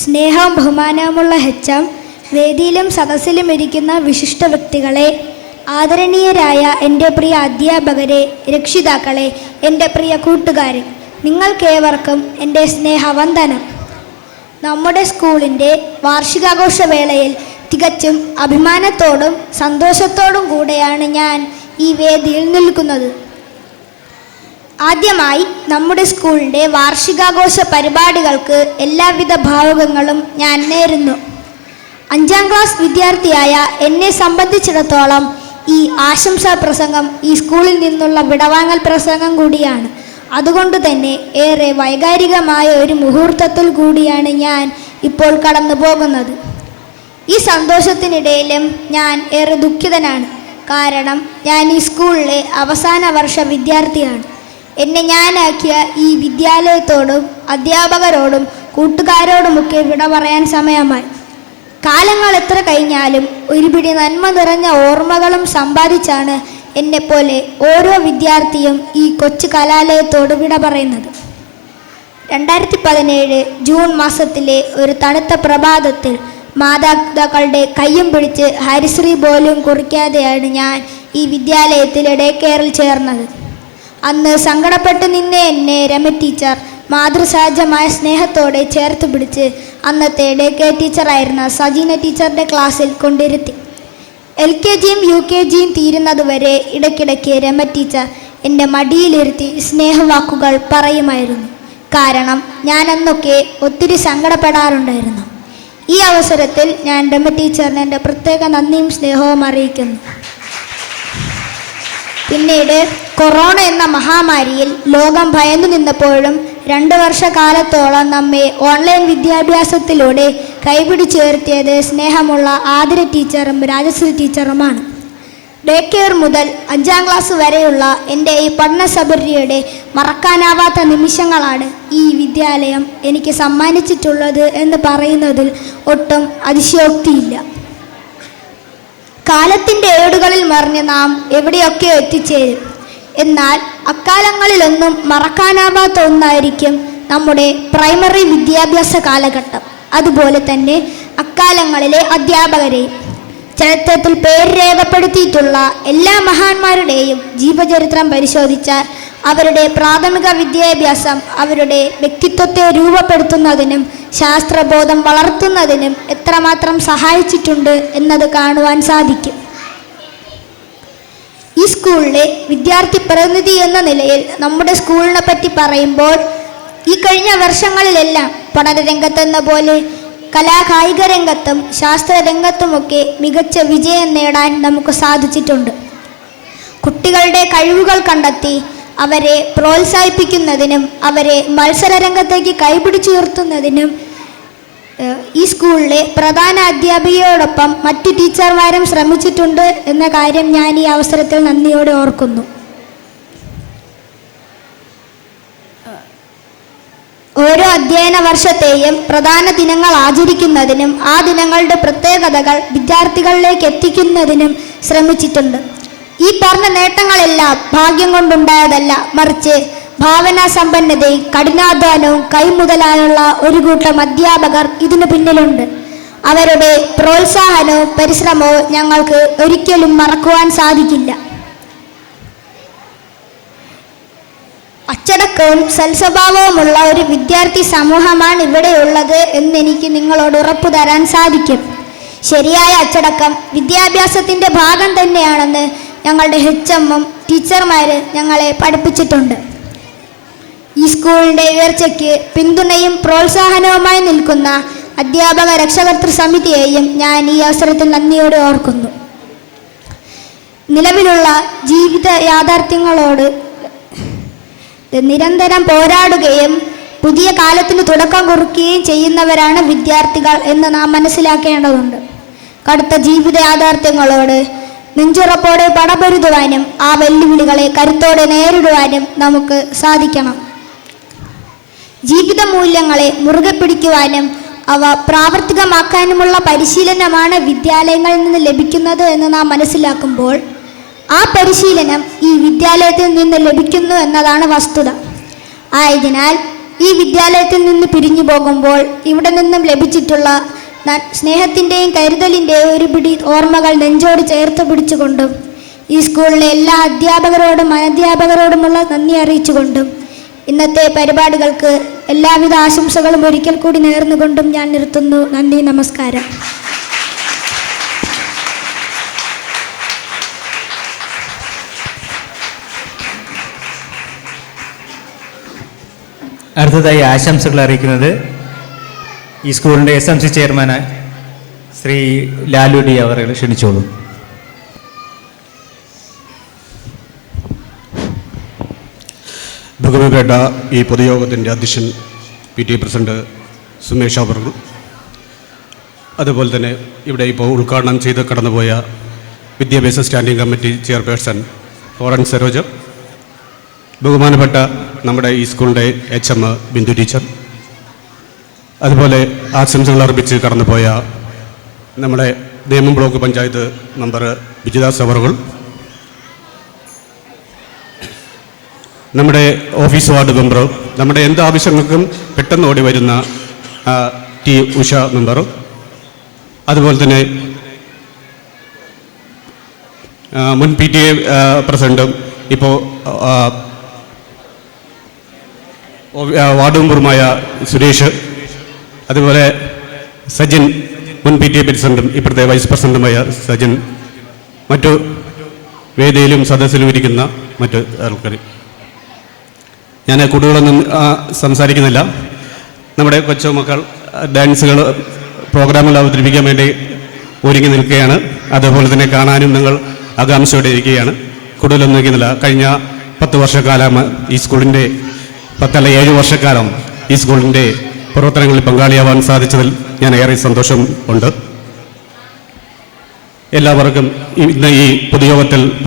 സ്നേഹവും ബഹുമാനവുമുള്ള HM, വേദിയിലും സദസ്സിലും ഇരിക്കുന്ന വിശിഷ്ട വ്യക്തികളെ, ആദരണീയരായ എൻ്റെ പ്രിയ അധ്യാപകരെ, രക്ഷിതാക്കളെ, എൻ്റെ പ്രിയ കൂട്ടുകാരെ, നിങ്ങൾക്കേവർക്കും എൻ്റെ സ്നേഹവന്ദനം. നമ്മുടെ സ്കൂളിൻ്റെ വാർഷികാഘോഷവേളയിൽ തികച്ചും അഭിമാനത്തോടും സന്തോഷത്തോടും കൂടെയാണ് ഞാൻ ഈ വേദിയിൽ നിൽക്കുന്നത്. ആദ്യമായി നമ്മുടെ സ്കൂളിൻ്റെ വാർഷികാഘോഷ പരിപാടികൾക്ക് എല്ലാവിധ ഭാവുകങ്ങളും ഞാൻ നേരുന്നു. 5ാം ക്ലാസ് വിദ്യാർത്ഥിയായ എന്നെ സംബന്ധിച്ചിടത്തോളം ഈ ആശംസാ പ്രസംഗം ഈ സ്കൂളിൽ നിന്നുള്ള വിടവാങ്ങൽ പ്രസംഗം കൂടിയാണ്. അതുകൊണ്ട് തന്നെ ഏറെ വൈകാരികമായ ഒരു മുഹൂർത്തത്തിൽ കൂടിയാണ് ഞാൻ ഇപ്പോൾ കടന്നു പോകുന്നത്. ഈ സന്തോഷത്തിനിടയിലും ഞാൻ ഏറെ ദുഃഖിതനാണ്. കാരണം ഞാൻ ഈ സ്കൂളിലെ അവസാന വർഷ വിദ്യാർത്ഥിയാണ്. എന്നെ ഞാനാക്കിയ ഈ വിദ്യാലയത്തോടും അധ്യാപകരോടും കൂട്ടുകാരോടുമൊക്കെ വിട പറയാൻ സമയമായി. കാലങ്ങൾ എത്ര കഴിഞ്ഞാലും ഒരുപിടി നന്മ നിറഞ്ഞ ഓർമ്മകളും സമ്പാദിച്ചാണ് എന്നെപ്പോലെ ഓരോ വിദ്യാർത്ഥിയും ഈ കൊച്ചു കലാലയത്തോട് വിട പറയുന്നത്. 2017 ജൂൺ മാസത്തിലെ ഒരു തണുത്ത പ്രഭാതത്തിൽ മാതാപിതാക്കളുടെ കയ്യും പിടിച്ച് ഹരിശ്രീ പോലും കുറിക്കാതെയാണ് ഞാൻ ഈ വിദ്യാലയത്തിൽ ഡേ കെയറിൽ ചേർന്നത്. അന്ന് സങ്കടപ്പെട്ട് നിന്ന എന്നെ രമ ടീച്ചർ മാതൃസഹജമായ സ്നേഹത്തോടെ ചേർത്ത് പിടിച്ച് അന്നത്തെ ഡേ കെയർ ടീച്ചറായിരുന്ന സജീന ടീച്ചറുടെ ക്ലാസ്സിൽ കൊണ്ടിരുത്തി. LKGയും UKGയും തീരുന്നതുവരെ ഇടയ്ക്കിടയ്ക്ക് രമ ടീച്ചർ എൻ്റെ മടിയിലിരുത്തി സ്നേഹവാക്കുകൾ പറയുമായിരുന്നു. കാരണം ഞാൻ അന്നൊക്കെ ഒത്തിരി സങ്കടപ്പെടാറുണ്ടായിരുന്നു. ഈ അവസരത്തിൽ ഞാൻ രമ ടീച്ചറിന് എൻ്റെ പ്രത്യേക നന്ദിയും സ്നേഹവും അറിയിക്കുന്നു. പിന്നീട് കൊറോണ എന്ന മഹാമാരിയിൽ ലോകം ഭയന്നു നിന്നപ്പോഴും 2 വർഷക്കാലത്തോളം നമ്മെ ഓൺലൈൻ വിദ്യാഭ്യാസത്തിലൂടെ കൈപിടിച്ചുയർത്തിയത് സ്നേഹമുള്ള ആതിര ടീച്ചറും രാജശ്രീ ടീച്ചറുമാണ്. ഡേ കെയർ മുതൽ 5ാം ക്ലാസ് വരെയുള്ള എൻ്റെ ഈ പഠനസബരിയുടെ മറക്കാനാവാത്ത നിമിഷങ്ങളാണ് ഈ വിദ്യാലയം എനിക്ക് സമ്മാനിച്ചിട്ടുള്ളത് എന്ന് പറയുന്നതിൽ ഒട്ടും അതിശയോക്തിയില്ല. കാലത്തിൻ്റെ ഏടുകളിൽ മറിഞ്ഞ് നാം എവിടെയൊക്കെ എത്തിച്ചേരും. എന്നാൽ അക്കാലങ്ങളിലൊന്നും മറക്കാനാവാത്ത ഒന്നായിരിക്കും നമ്മുടെ പ്രൈമറി വിദ്യാഭ്യാസ കാലഘട്ടം. അതുപോലെ തന്നെ അക്കാലങ്ങളിലെ അധ്യാപകരെയും. ചരിത്രത്തിൽ പേര് രേഖപ്പെടുത്തിയിട്ടുള്ള എല്ലാ മഹാന്മാരുടെയും ജീവചരിത്രം പരിശോധിച്ചാൽ അവരുടെ പ്രാഥമിക വിദ്യാഭ്യാസം അവരുടെ വ്യക്തിത്വത്തെ രൂപപ്പെടുത്തുന്നതിനും ശാസ്ത്രബോധം വളർത്തുന്നതിനും എത്രമാത്രം സഹായിച്ചിട്ടുണ്ട് എന്നത് കാണുവാൻ സാധിക്കും. ഈ സ്കൂളിലെ വിദ്യാർത്ഥി പ്രതിനിധി എന്ന നിലയിൽ നമ്മുടെ സ്കൂളിനെ പറ്റി പറയുമ്പോൾ ഈ കഴിഞ്ഞ വർഷങ്ങളിലെല്ലാം പഠനരംഗത്തെന്ന പോലെ കലാകായിക രംഗത്തും ശാസ്ത്രരംഗത്തുമൊക്കെ മികച്ച വിജയം നേടാൻ നമുക്ക് സാധിച്ചിട്ടുണ്ട്. കുട്ടികളുടെ കഴിവുകൾ കണ്ടെത്തി അവരെ പ്രോത്സാഹിപ്പിക്കുന്നതിനും അവരെ മത്സരരംഗത്തേക്ക് കൈപിടിച്ചുയർത്തുന്നതിനും ഈ സ്കൂളിലെ പ്രധാന അധ്യാപികയോടൊപ്പം മറ്റു ടീച്ചർമാരും ശ്രമിച്ചിട്ടുണ്ട് എന്ന കാര്യം ഞാൻ ഈ അവസരത്തിൽ നന്ദിയോടെ ഓർക്കുന്നു. ഓരോ അധ്യയന വർഷത്തെയും പ്രധാന ദിനങ്ങൾ ആചരിക്കുന്നതിനും ആ ദിനങ്ങളുടെ പ്രത്യേകതകൾ വിദ്യാർത്ഥികളിലേക്ക് എത്തിക്കുന്നതിനും ശ്രമിച്ചിട്ടുണ്ട്. ഈ പറഞ്ഞ നേട്ടങ്ങളെല്ലാം ഭാഗ്യം കൊണ്ടുണ്ടായതല്ല, മറിച്ച് ഭാവനാസമ്പന്നതയും കഠിനാധ്വാനവും കൈമുതലായുള്ള ഒരു കൂട്ടം അധ്യാപകർ ഇതിനു പിന്നിലുണ്ട്. അവരുടെ പ്രോത്സാഹനവും പരിശ്രമവും ഞങ്ങൾക്ക് ഒരിക്കലും മറക്കുവാൻ സാധിക്കില്ല. അച്ചടക്കവും സൽസ്വഭാവവുമുള്ള ഒരു വിദ്യാർത്ഥി സമൂഹമാണ് ഇവിടെയുള്ളത് എന്നെനിക്ക് നിങ്ങളോട് ഉറപ്പു തരാൻ സാധിക്കും. ശരിയായ അച്ചടക്കം വിദ്യാഭ്യാസത്തിൻ്റെ ഭാഗം തന്നെയാണെന്ന് ഞങ്ങളുടെ HMഉം ടീച്ചർമാർ ഞങ്ങളെ പഠിപ്പിച്ചിട്ടുണ്ട്. ഈ സ്കൂളിൻ്റെ ഉയർച്ചയ്ക്ക് പിന്തുണയും പ്രോത്സാഹനവുമായി നിൽക്കുന്ന അധ്യാപക രക്ഷകർതൃ സമിതിയെയും ഞാൻ ഈ അവസരത്തിൽ നന്ദിയോടെ ഓർക്കുന്നു. നിലവിലുള്ള ജീവിത യാഥാർത്ഥ്യങ്ങളോട് നിരന്തരം പോരാടുകയും പുതിയ കാലത്തിന് തുടക്കം കുറിക്കുകയും ചെയ്യുന്നവരാണ് വിദ്യാർത്ഥികൾ എന്ന് നാം മനസ്സിലാക്കേണ്ടതുണ്ട്. കടുത്ത ജീവിത യാഥാർത്ഥ്യങ്ങളോട് നെഞ്ചുറപ്പോടെ പടപൊരുതുവാനും ആ വെല്ലുവിളികളെ കരുത്തോടെ നേരിടുവാനും നമുക്ക് സാധിക്കണം. ജീവിത മൂല്യങ്ങളെ മുറുകെ പിടിക്കുവാനും അവ പ്രാവർത്തികമാക്കാനുമുള്ള പരിശീലനമാണ് വിദ്യാലയങ്ങളിൽ നിന്ന് ലഭിക്കുന്നത് എന്ന് നാം മനസ്സിലാക്കുമ്പോൾ ആ പരിശീലനം ഈ വിദ്യാലയത്തിൽ നിന്ന് ലഭിക്കുന്നു എന്നതാണ് വസ്തുത. ആയതിനാൽ ഈ വിദ്യാലയത്തിൽ നിന്ന് പിരിഞ്ഞു പോകുമ്പോൾ ഇവിടെ നിന്നും ലഭിച്ചിട്ടുള്ള സ്നേഹത്തിൻ്റെയും കരുതലിൻ്റെയും ഒരു പിടി ഓർമ്മകൾ നെഞ്ചോട് ചേർത്ത് പിടിച്ചുകൊണ്ടും ഈ സ്കൂളിലെ എല്ലാ അധ്യാപകരോടും അനധ്യാപകരോടുമുള്ള നന്ദി അറിയിച്ചുകൊണ്ടും ഇന്നത്തെ പരിപാടികൾക്ക് എല്ലാവിധ ആശംസകളും ഒരിക്കൽ കൂടി നേർന്നുകൊണ്ടും ഞാൻ നിർത്തുന്നു. നന്ദി, നമസ്കാരം. അടുത്തതായി ആശംസകൾ അറിയിക്കുന്നത് ഈ സ്കൂളിൻ്റെ SMC ചെയർമാനായ ശ്രീ ലാലു ഡി അവരെ ക്ഷണിച്ചോളൂ. ബഹുമാനപ്പെട്ട ഈ പൊതുയോഗത്തിൻ്റെ അധ്യക്ഷൻ PTA പ്രസിഡന്റ് സുമേഷ് അവർ, അതുപോലെ തന്നെ ഇവിടെ ഇപ്പോൾ ഉദ്ഘാടനം ചെയ്ത് കടന്നുപോയ വിദ്യാഭ്യാസ standing committee chairperson Lawrence Saroja, ബഹുമാനപ്പെട്ട നമ്മുടെ ഈ സ്കൂളിൻ്റെ HM ബിന്ദു ടീച്ചർ, അതുപോലെ ആശംസകൾ അർപ്പിച്ച് കടന്നുപോയ നമ്മുടെ നേമം ബ്ലോക്ക് പഞ്ചായത്ത് മെമ്പർ വിജിദാസ് അവറുകൾ, നമ്മുടെ ഓഫീസ് വാർഡ് മെമ്പർ, നമ്മുടെ എന്ത് ആവശ്യങ്ങൾക്കും പെട്ടെന്ന് ഓടി വരുന്ന T ഉഷ മെമ്പർ, അതുപോലെ തന്നെ മുൻ PTA പ്രസിഡന്റും ഇപ്പോൾ വാർഡ് മെമ്പറുമായ സുരേഷ്, അതുപോലെ സജിൻ, മുൻ PTA പ്രസിഡന്റും ഇപ്പോഴത്തെ വൈസ് പ്രസിഡന്റുമായ സജിൻ, മറ്റു വേദിയിലും സദസ്സിലും ഇരിക്കുന്ന മറ്റ് ആൾക്കാർ, ഞാൻ കൂടുതലൊന്നും സംസാരിക്കുന്നില്ല. നമ്മുടെ കൊച്ചുമക്കൾ ഡാൻസുകൾ പ്രോഗ്രാമുകൾ അവതരിപ്പിക്കാൻ വേണ്ടി ഒരുങ്ങി നിൽക്കുകയാണ്. അതുപോലെ തന്നെ കാണാനും നിങ്ങൾ ആകാംക്ഷയോടെ ഇരിക്കുകയാണ്. കൂടുതലൊന്നും നിൽക്കുന്നില്ല. കഴിഞ്ഞ 10 വർഷക്കാലം ഈ സ്കൂളിൻ്റെ 7 വർഷക്കാലം ഈ സ്കൂളിൻ്റെ പ്രവർത്തനങ്ങളിൽ പങ്കാളിയാവാൻ സാധിച്ചതിൽ ഞാൻ ഏറെ സന്തോഷം ഉണ്ട്. എല്ലാവർക്കും ഇന്ന് ഈ പൊതുയോഗത്തിൽ